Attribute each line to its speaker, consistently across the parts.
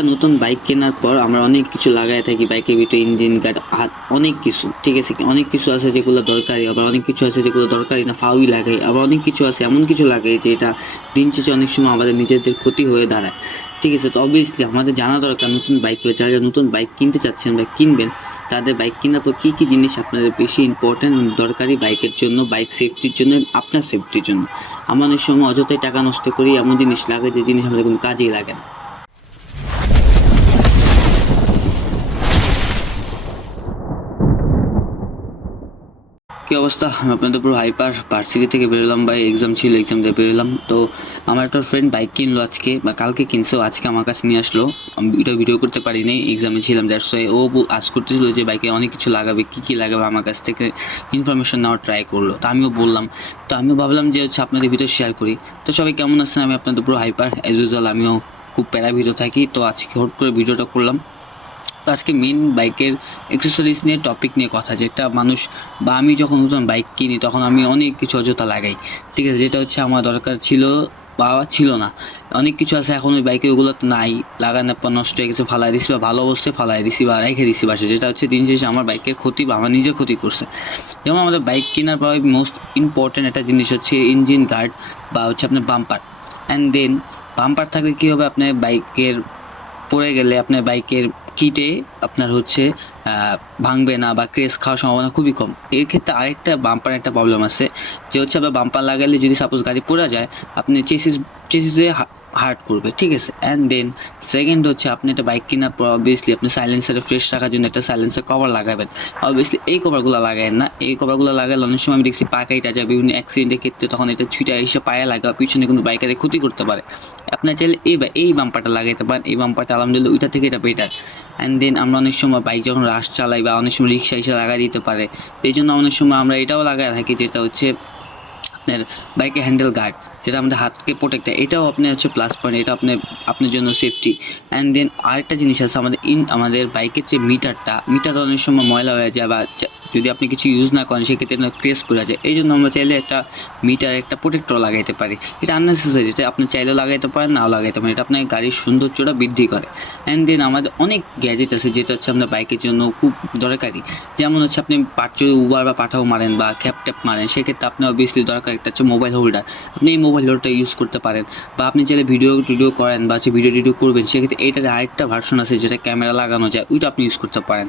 Speaker 1: একটা নতুন বাইক কেনার পর আমরা অনেক কিছু লাগাই থাকি বাইকের ভিতরে ইঞ্জিন গার্ড হাত, অনেক কিছু, ঠিক আছে অনেক কিছু আছে যেগুলো দরকারি, আবার অনেক কিছু আছে যেগুলো দরকারি না, ফাউই লাগাই আবার অনেক কিছু আছে, এমন কিছু লাগাই যে এটা দিন শেষে অনেক সময় আমাদের নিজেদের ক্ষতি হয়ে দাঁড়ায়, ঠিক আছে? তো অবভিয়াসলি আমাদের জানা দরকার নতুন বাইক যারা নতুন বাইক কিনতে চাচ্ছেন বা কিনবেন, তাদের বাইক কেনার পর কী কী জিনিস আপনাদের বেশি ইম্পর্ট্যান্ট দরকারি বাইকের জন্য বাইক সেফটির জন্য আপনার সেফটির জন্য? আমরা অনেক সময় অযথাই টাকা নষ্ট করি, এমন জিনিস লাগে যে জিনিস আমাদের কোনো কাজেই লাগে না। কি অবস্থা? আমি আপনাদের পুরো হাইপার ভার্সিটি থেকে বেরোলাম ভাই এক্সাম ছিল এক্সাম দিয়ে বেরোলাম। তো আমার একটা ফ্রেন্ড বাইক কিনলো আজকে, বা কালকে কিনছে আজকে আমার কাছে নিয়ে আসলো। আমি এটা ভিডিও করতে পারিনি এক্সামে ছিলাম দ্যাটস ওয়াই ও বু- আজ করতেছিল যে বাইকে অনেক কিছু লাগাবে, কী কী লাগাবে আমার কাছ থেকে ইনফরমেশন নেওয়ার ট্রাই করল। তো আমিও বললাম, তো আমিও ভাবলাম যে হচ্ছে আপনাদের ভিতর শেয়ার করি। তো সবাই কেমন আছেন? আমি আপনাদের পুরো হাইপার অ্যাজ ইউজুয়াল আমিও খুব প্যারা ভিডিও থাকি। তো আজকে হট করে ভিডিওটা করলাম। আজকে মেন বাইকের এক্সেসরিজ নিয়ে টপিক নিয়ে কথা, যেটা মানুষ বা আমি যখন নতুন বাইক কিনি, তখন আমি অনেক কিছু অযথা লাগাই। ঠিক আছে? যেটা হচ্ছে আমার দরকার ছিল বা ছিল না। অনেক কিছু আছে, এখন ওই বাইকে ওগুলো নাই। লাগানোর পর নষ্ট হয়ে গেছে, ফালাই দিছি বা ভালো অবস্থায় ফালাই দিছি বা রেখে দিছি বাসে যেটা হচ্ছে দিন শেষে আমার বাইকের ক্ষতি বা আমার নিজের ক্ষতি করছে। যেমন আমাদের বাইক কেনার পর মোস্ট ইম্পর্ট্যান্ট একটা জিনিস হচ্ছে ইঞ্জিন গার্ড বা হচ্ছে আপনার বাম্পার অ্যান্ড দেন বাম্পার থাকলে কী হবে? আপনার বাইকের পড়ে গেলে আপনার বাইকের কিটে আপনার হচ্ছে ভাঙবে না বা ক্রেস খাওয়ার সম্ভাবনা খুবই কম। এর ক্ষেত্রে আরেকটা বাম্পার একটা প্রবলেম আছে, যে হচ্ছে আপনার বাম্পার লাগালে যদি সাপোজ গাড়ি পড়া যায়, আপনি চেসিস চেসিসে হার্ট করবে, ঠিক আছে? অ্যান্ড দেন সেকেন্ড হচ্ছে আপনি একটা বাইক কেনার পর অবভিয়াসলি আপনি সাইলেন্সারে ফ্রেশ রাখার জন্য একটা সাইলেন্সার কভার লাগাবেন। অবভিয়াসলি এই কভারগুলো লাগায় না। এই কভারগুলো লাগালে অনেক সময় আমি দেখছি পা কাইটা যায়, বিভিন্ন অ্যাক্সিডেন্টের ক্ষেত্রে তখন এটা ছুটে এসে পায়ে লাগা পিছনে কোনো বাইকারে ক্ষতি করতে পারে। আপনার চাইলে এই এই বাম্পারটা লাগাইতে পারেন। এই বাম্পারটা আলহামদুলিল্লাহ ওইটা থেকে এটা বেটার অ্যান্ড দেন আমরা অনেক সময় বাইক যখন রাশ চালাই বা অনেক সময় রিক্সা এসে লাগাই দিতে পারে এই জন্য অনেক সময় আমরা এটাও লাগাই থাকি যেটা হচ্ছে আপনার বাইকে হ্যান্ডেল গার্ড যেটা আমাদের হাতকে প্রোটেক্ট দেয়। এটাও আপনার হচ্ছে প্লাস পয়েন্ট এটা আপনার আপনার জন্য সেফটি অ্যান্ড দেন আরেকটা জিনিস আছে, আমাদের ইন আমাদের বাইকের যে মিটারটা মিটার অনেক সময় ময়লা হয়ে যায় বা যদি আপনি কিছু ইউজ না করেন, সেক্ষেত্রে ক্রেস পড়ে যায়। এই জন্য আমরা চাইলে একটা মিটার একটা প্রোটেক্টর লাগাইতে পারি। এটা আননেসেসারি এটা আপনি চাইলেও লাগাইতে পারেন, নাও লাগাইতে পারেন। এটা আপনার গাড়ির সৌন্দর্যটা বৃদ্ধি করে। অ্যান্ড দেন আমাদের অনেক গ্যাজেট আছে, যেটা হচ্ছে আপনার বাইকের জন্য খুব দরকারি। যেমন হচ্ছে আপনি পাটচুরি উবার বা পাঠাও মারেন বা খ্যাপ ট্যাপ মারেন, সেক্ষেত্রে আপনার অবভিয়াসলি দরকার একটা হচ্ছে মোবাইল হোল্ডার আপনি এই মোবাইল হোল্ডারটা ইউজ করতে পারেন বা আপনি চাইলে ভিডিও টিডিও করেন বা হচ্ছে ভিডিও টিডিও করবেন, সেক্ষেত্রে এইটার আরেকটা ভার্সন আছে যেটা ক্যামেরা লাগানো যায়, ওইটা আপনি ইউজ করতে পারেন।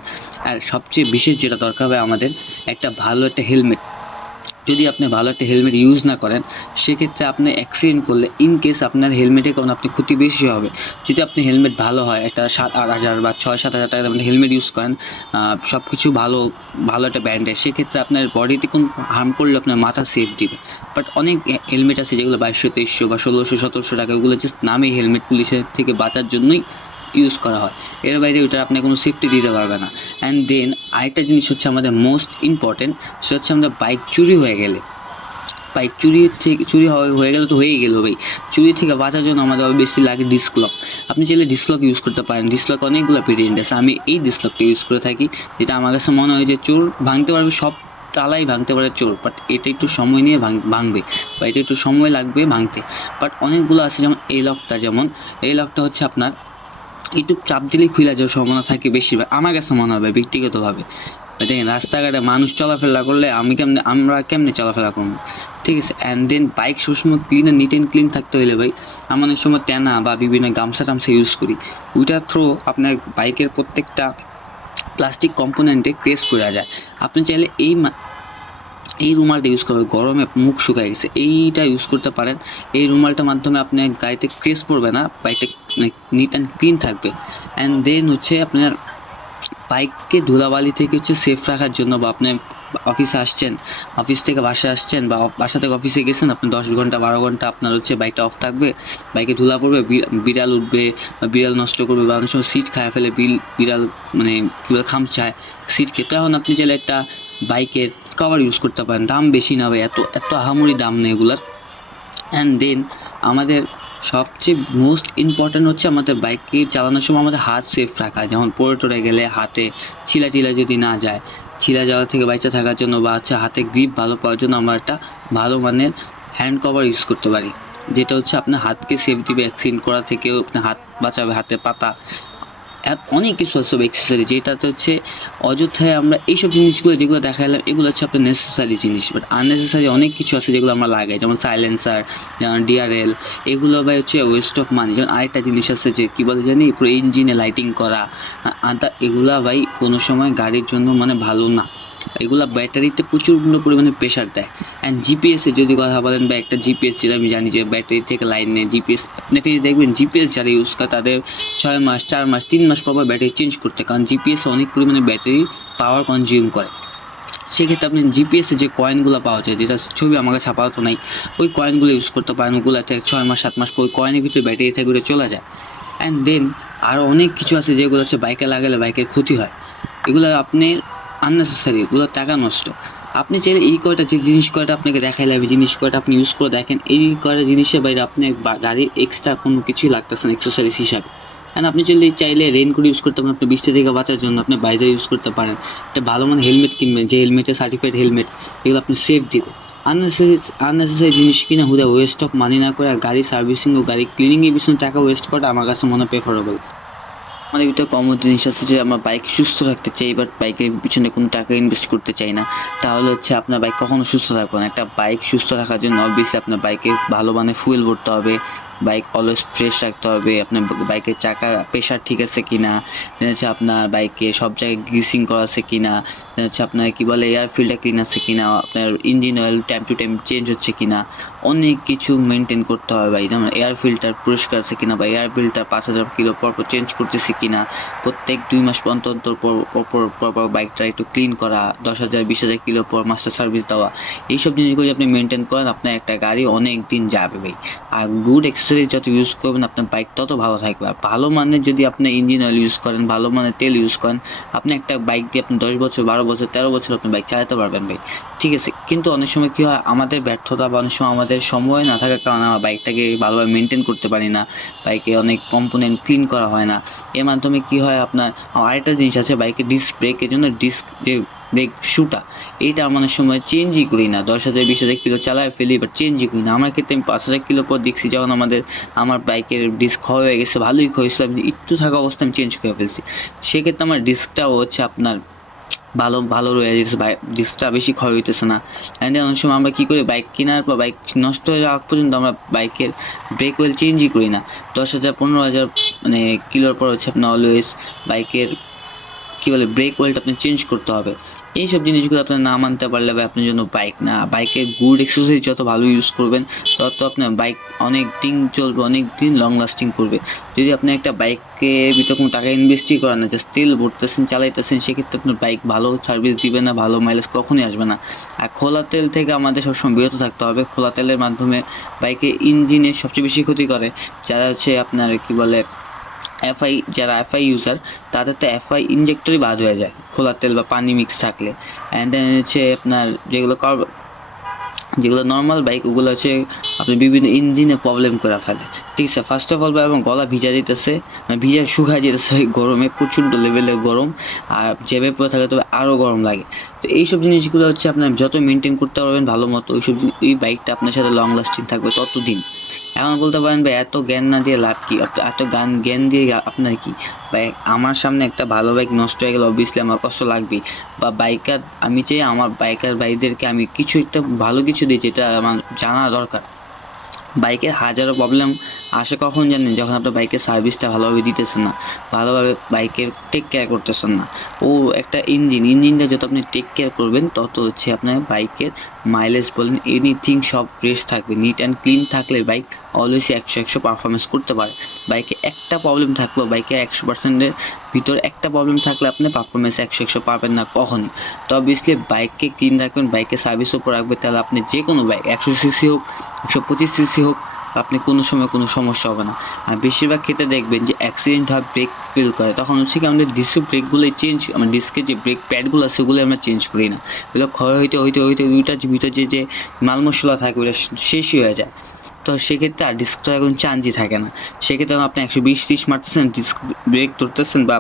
Speaker 1: আর সবচেয়ে বিশেষ যেটা দরকার হবে আমাদের, একটা ভালো একটা হেলমেট যদি আপনি ভালো একটা হেলমেট ইউজ না করেন, সেক্ষেত্রে আপনি অ্যাক্সিডেন্ট করলে ইন কেস আপনার হেলমেটে কোনো আপনি ক্ষতি বেশি হবে। যদি আপনি হেলমেট ভালো হয়, একটা সাত আট হাজার বা ছয় সাত হাজার টাকা আপনি হেলমেট ইউজ করেন সব কিছু ভালো ভালো একটা ব্র্যান্ডের সেক্ষেত্রে আপনার বডিতে কোনো হার্ম করলে আপনার মাথা সেফ দিবে। বাট অনেক হেলমেট আছে যেগুলো বাইশশো, তেইশশো বা ষোলোশো, সতেরোশো টাকা, ওগুলো জাস্ট নামে হেলমেট পুলিশের থেকে বাঁচার জন্যই ইউজ করা হয়। এর বাইরে ওটা আপনি কোনো সেফটি দিতে পারবে না। অ্যান্ড দেন আরেকটা জিনিস হচ্ছে আমাদের মোস্ট ইম্পর্টেন্ট সেটা হচ্ছে আমাদের বাইক চুরি হয়ে গেলে। বাইক চুরি থেকে চুরি হয়ে গেলে তো হয়েই গেল ভাই। চুরি থেকে বাঁচার জন্য আমাদের বেশি লাগে ডিসক্লক আপনি চাইলে ডিসলক ইউজ করতে পারেন। ডিসলক অনেকগুলো ভেরিয়েন্ট আছে আমি এই ডিসলকটা ইউজ করে থাকি, যেটা আমার কাছে মনে হয় যে চোর ভাঙতে পারবে, সব তালাই ভাঙতে পারে চোর। বাট এটা একটু সময় নিয়ে ভাঙ, ভাঙবে। বা এটা একটু সময় লাগবে ভাঙতে। বাট অনেকগুলো আছে যেমন এই লকটা যেমন। এই লকটা হচ্ছে আপনার একটু চাপ দিলেই খুলে যাওয়ার সম্ভাবনা থাকে বেশিরভাগ। আমার কাছে মনে হবে ব্যক্তিগতভাবে। দেখেন, রাস্তাঘাটে মানুষ চলাফেরা করলে আমি কেমনে, আমরা কেমনে চলাফেরা করব? ঠিক আছে অ্যান্ড দেন বাইক সবসময় clean and neat and clean থাকতে হলে ভাই আমি অনেক সময় ট্যানা বা বিভিন্ন গামছা টামছা ইউজ করি। ওইটার থ্রো আপনার বাইকের প্রত্যেকটা প্লাস্টিক কম্পোনেন্টে ক্রেস করা যায়। আপনি চাইলে এই এই রুমালটা ইউজ করবে, গরমে মুখ শুকায় গেছে, এইটা ইউজ করতে পারেন। এই রুমালটার মাধ্যমে আপনার গাড়িতে ক্রেস পড়বে না বাইকটা নিট অ্যান্ড ক্লিন থাকবে। অ্যান্ড দেন হচ্ছে আপনার বাইককে ধুলাবালি থেকে হচ্ছে সেফ রাখার জন্য বা আপনি অফিসে আসছেন অফিস থেকে বাসায় আসছেন বা বাসা থেকে অফিসে গেছেন আপনি দশ ঘণ্টা, বারো ঘণ্টা আপনার হচ্ছে বাইকটা অফ থাকবে, বাইকে ধুলা পড়বে বিড়াল উঠবে বা বিড়াল নষ্ট করবে বা অনেক সময় সিট খায় ফেলে, বিল বিড়াল মানে কী বলে খামচায়, সিট খেতে এখন আপনি চাইলে একটা বাইকের কভার ইউজ করতে পারেন। দাম বেশি না ভাই, এত এত আহামরি দাম নেই এগুলার। অ্যান্ড দেন আমাদের সবচেয়ে মোস্ট ইম্পর্ট্যান্ট হচ্ছে আমাদের বাইককে চালানোর সময় আমাদের হাত সেফ রাখা। যেমন পড়ে টরে গেলে হাতে ছিলা টিলা যদি না যায়, ছিলা যাওয়া থেকে বাইচা থাকার জন্য বা হচ্ছে হাতে গ্রিপ ভালো পাওয়ার জন্য আমরা একটা ভালো মানের হ্যান্ড কভার ইউজ করতে পারি। যেটা হচ্ছে আপনার হাতকে সেফ দিবে অ্যাক্সিডেন্ট করা থেকেও আপনার হাত বাঁচাবে হাতে পাতা অনেক কিছু আছে সব এক্সেসারি যেটাতে হচ্ছে অযথায় আমরা এইসব জিনিসগুলো যেগুলো দেখালাম, এগুলো হচ্ছে আপনার নেসেসারি জিনিস। বাট আননেসেসারি অনেক কিছু আছে যেগুলো আমরা লাগাই, যেমন সাইলেন্সার যেমন ডিআরএল এগুলো ভাই হচ্ছে ওয়েস্ট অফ মানি যেমন আরেকটা জিনিস আছে যে কী বলে জানি, পুরো ইঞ্জিনে লাইটিং করা আদা এগুলা ভাই কোনো সময় গাড়ির জন্য মানে ভালো না। এগুলো ব্যাটারিতে প্রচুর পরিমাণে প্রেশার দেয়। অ্যান্ড জিপিএসে যদি কথা বলেন বা একটা জিপিএস যেটা আমি জানি যে ব্যাটারি থেকে লাইন নেয় জিপিএস আপনি দেখবেন জিপিএস যারা ইউজ করে, তাদের ছয় মাস, চার মাস, তিন মাস পর পর ব্যাটারি চেঞ্জ করতে, কারণ জিপিএস অনেক পরিমাণে ব্যাটারি পাওয়ার কনজিউম করে। সেক্ষেত্রে আপনি জিপিএসে যে কয়েনগুলো পাওয়া যায়, যেটা ছবি আমার কাছে আপাতত নাই, ওই কয়েনগুলো ইউজ করতে পারেন, ওগুলো একটা ছয় মাস, সাত মাস পর কয়েনের ভিতরে ব্যাটারি থেকে ওটা চলে যায়। অ্যান্ড দেন আরও অনেক কিছু আছে যেগুলো হচ্ছে বাইকে লাগালে বাইকের ক্ষতি হয়। এগুলো আপনি আননেসেসারি এগুলো টাকা নষ্ট। আপনি চাইলে এই কয়টা যে জিনিস, কয়টা আপনাকে দেখাইলে আমি জিনিস, কয়টা আপনি ইউজ করে দেখেন, এই কয়টা জিনিসের বাইরে আপনি গাড়ির এক্সট্রা কোনো কিছুই লাগতেছে না এক্সেসরিজ হিসাবে। অ্যান্ড আপনি চাইলে চাইলে রেইনকোট ইউজ করতে পারেন, আপনি বৃষ্টি থেকে বাঁচার জন্য আপনি বাইজার ইউজ করতে পারেন। একটা ভালো মানে হেলমেট কিনবেন, যে হেলমেটে সার্টিফাইড হেলমেট এগুলো আপনি সেফ দিবে। আননেসেসারি আননেসেসারি জিনিস কিনা হুদা ওয়েস্ট অফ মানি না করে গাড়ি সার্ভিসিং ও গাড়ি ক্লিনিংয়ের পিছনে টাকা ওয়েস্ট করা আমার কাছে মনে প্রেফারেবল আমাদের ভিতরে কমন জিনিস আছে যে আমার বাইক সুস্থ রাখতে চাই বাট বাইকের পিছনে কোনো টাকা ইনভেস্ট করতে চাই না। তাহলে হচ্ছে আপনার বাইক কখনো সুস্থ থাকবে না। একটা বাইক সুস্থ রাখার জন্য অবভিয়াসলি আপনার বাইকে ভালো মানে ফুয়েল ভরতে হবে বাইক অলওয়েজ ফ্রেশ রাখতে হবে, আপনার বাইকের চাকা প্রেশার ঠিক আছে কি না দেন হচ্ছে আপনার বাইকে সব জায়গায় গ্রিসিং করা আছে কি না দেন হচ্ছে আপনার কী বলে এয়ার ফিল্টার ক্লিন আছে কি না আপনার engine oil time to time change হচ্ছে কি না অনেক কিছু মেনটেন করতে হবে ভাই, যেমন এয়ার ফিল্টার পরিষ্কার আছে কিনা বা এয়ার ফিল্টার পাঁচ হাজার কিলো পর পর চেঞ্জ করতেছি কিনা, প্রত্যেক দুই মাস অন্তর অন্তর পর পর পর পর পর বাইকটা একটু ক্লিন করা, দশ হাজার, বিশ হাজার কিলো পর মাস্টার সার্ভিস দেওয়া, এইসব জিনিসগুলো আপনি মেনটেন করেন, আপনার একটা গাড়ি অনেক দিন যাবে ভাই, আর গুড অ্যাক্সেসরিজ যত ইউজ করবেন, আপনার বাইক তত ভালো থাকবে। আর ভালো মানের যদি আপনি ইঞ্জিন অয়েল ইউজ করেন, ভালো মানের তেল ইউজ করেন, আপনি একটা বাইক দিয়ে আপনি দশ বছর, বারো বছর, তেরো বছর আপনি বাইক চালাতে পারবেন ভাই। ঠিক আছে, কিন্তু অনেক সময় কী হয়, আমাদের ব্যর্থতা বা অনেক সময় আমাদের সময় না থাকার কারণে আমরা বাইকটাকে ভালোভাবে মেনটেন করতে পারি না বাইকে অনেক কম্পোনেন্ট ক্লিন করা হয় না। এর মাধ্যমে কি হয়, আপনার আরেকটা জিনিস আছে বাইকের ডিস্ক ব্রেকের জন্য ডিস্ক যে ব্রেক শুটা এইটা অনেক সময় চেঞ্জই করি না। দশ হাজার, বিশ হাজার কিলো চালায় ফেলি বাট চেঞ্জই করি না। আমার ক্ষেত্রে আমি পাঁচ হাজার কিলো পর দেখছি যখন আমাদের, আমার বাইকের ডিস্ক ক্ষয় হয়ে গেছে, ভালোই ক্ষয় হয়েছিল, আমি একটু থাকা অবস্থায় আমি চেঞ্জ করে ফেলছি। সেক্ষেত্রে আমার ডিস্কটাও হচ্ছে আপনার ভালো ভালো রয়ে যেতেছে বাইক ডিস্কটা বেশি ক্ষয় হইতেছে না। অ্যান্ড অনেক সময় আমরা কী করি বাইক কেনার পর বাইক নষ্ট হয়ে যাওয়া পর্যন্ত আমরা বাইকের ব্রেক অয়েল চেঞ্জই করি না। দশ হাজার, পনেরো হাজার মানে কিলোর পর হচ্ছে আপনার অলওয়েজ বাইকের কী বলে ব্রেক অয়েলটা আপনি চেঞ্জ করতে হবে। এইসব জিনিসগুলো আপনার না মানতে পারলে বা আপনার জন্য বাইক না বাইকে গুড এক্সারসাইজ যত ভালো ইউজ করবেন, তত আপনার বাইক অনেক দিন চলবে, অনেক দিন লং লাস্টিং করবে। যদি আপনি একটা বাইকে ভিতরে কোনো টাকা ইনভেস্টই করেন না জাস্ট তেল ভরতেছেন, চালাইতেছেন, সেক্ষেত্রে আপনার বাইক ভালো সার্ভিস দিবে না, ভালো মাইলেজ কখনই আসবে না। আর খোলা তেল থেকে আমাদের সবসময় বিরত থাকতে হবে। খোলা তেলের মাধ্যমে বাইকে ইঞ্জিনে সবচেয়ে বেশি ক্ষতি করে। যারা হচ্ছে আপনার কি বলে এফআই, যারা এফআই ইউজার তাদের তো এফআই ইঞ্জেক্টরই বাদ হয়ে যায় খোলা তেল বা পানি মিক্স থাকলে। অ্যান্ড দেন হচ্ছে আপনার যেগুলো যেগুলো নর্মাল বাইক ওগুলো হচ্ছে আপনি বিভিন্ন ইঞ্জিনে প্রবলেম করে ফেলে। ঠিক আছে ফার্স্ট অফ অল এবং গলা ভিজা দিতেছে মানে ভিজা শুকায় যেতেছে গরমে, প্রচণ্ড লেভেলের গরম, আর জেবে পরে থাকলে তবে আরও গরম লাগে। তো এইসব জিনিসগুলো হচ্ছে আপনার যত মেনটেন করতে পারবেন ভালো মতো, ওইসব ওই বাইকটা আপনার সাথে লং লাস্টিং থাকবে ততদিন। এখন বলতে পারেন ভাই, এত জ্ঞান না দিয়ে লাভ কি? এত গান জ্ঞান দিয়ে আপনার কি? ভাই, আমার সামনে একটা ভালো বাইক নষ্ট হয়ে গেলে অবভিয়াসলি আমার কষ্ট লাগবেই। বা বাইকার আমি চাই আমার বাইকার ভাইদেরকে আমি কিছু একটা ভালো কিছু দিই যেটা আমার জানা দরকার। বাইকের হাজারো প্রবলেম আসে কখন জানেন? যখন আপনার বাইকের সার্ভিসটা ভালোভাবে দিতেছেন না, ভালোভাবে বাইকের টেক কেয়ার করতেছেন না। ও একটা ইঞ্জিন ইঞ্জিনটা যত আপনি টেক কেয়ার করবেন, তত হচ্ছে আপনার বাইকের মাইলেজ বলেন এনিথিং সব ফ্রেশ থাকবে। নিট অ্যান্ড ক্লিন থাকলে বাইক অলওয়েজ একশো একশো পারফরমেন্স করতে পারে। বাইকে একটা প্রবলেম থাকলেও বাইকে একশো পার্সেন্টের ভিতর একটা প্রবলেম থাকলে আপনি পারফরমেন্স একশো একশো পাবেন না কখনই। তো অবভিয়াসলি বাইককে ক্লিন রাখবেন বাইকের সার্ভিস উপর রাখবে তাহলে আপনি যে কোনো বাইক একশো সিসি হোক, একশো পঁচিশ সিসি হোক, আপনি কোনো সময় কোনো সমস্যা হবে না। আর বেশিরভাগ ক্ষেত্রে দেখবেন যে অ্যাক্সিডেন্ট হয় ব্রেক ফিল করে, তখন হচ্ছে কি আমাদের ডিস্ক ব্রেকগুলোই চেঞ্জ আমার ডিস্কের যে ব্রেক প্যাডগুলো আছে ওগুলো আমরা চেঞ্জ করি না। এগুলো ক্ষয় হইতে হইতে হইতে ওইটার ভিতরে যে যে মাল মশলা থাকে ওগুলো শেষই হয়ে যায়। তো সেক্ষেত্রে আর ডিস্কটা এখন চান্সই থাকে না। সেক্ষেত্রে আপনি একশো বিশ, তিরিশ মারতেছেন ডিস্ক ব্রেক ধরতেছেন বা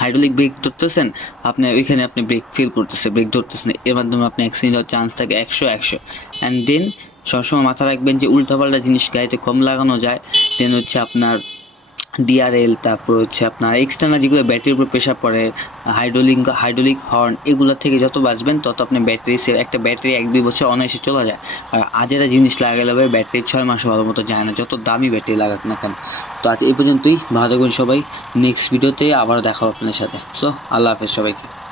Speaker 1: হাইড্রোলিক ব্রেক ধরতেছেন, আপনি ওইখানে আপনি ব্রেক ফিল করতেছেন ব্রেক ধরতেছেন। এর মাধ্যমে আপনি অ্যাক্সিডেন্ট হওয়ার চান্স থাকে একশো একশো। অ্যান্ড দেন সবসময় মাথা রাখবেন যে উল্টাপাল্টা জিনিস গাড়িতে কম লাগানো যায় দেন হচ্ছে আপনার ডিআরএল তারপর হচ্ছে আপনার এক্সটার্নাল যেগুলো ব্যাটারির উপর প্রেশার পড়ে হাইড্রোলিক হাইড্রোলিক হর্ন এগুলো থেকে যত বাঁচবেন, তত আপনি ব্যাটারি সে একটা ব্যাটারি এক দুই বছর অনায়াসে চলে যায়। আর আজেরা জিনিস লাগালে হবে ব্যাটারি ছয় মাসে ভালো মতো যায় না, যত দামি ব্যাটারি লাগাক না কেন। তো আজ এই পর্যন্তই, ভালো থাকুন সবাই। নেক্সট ভিডিওতে আবারও দেখা হবে আপনাদের সাথে। সো আল্লাহ হাফেজ সবাইকে।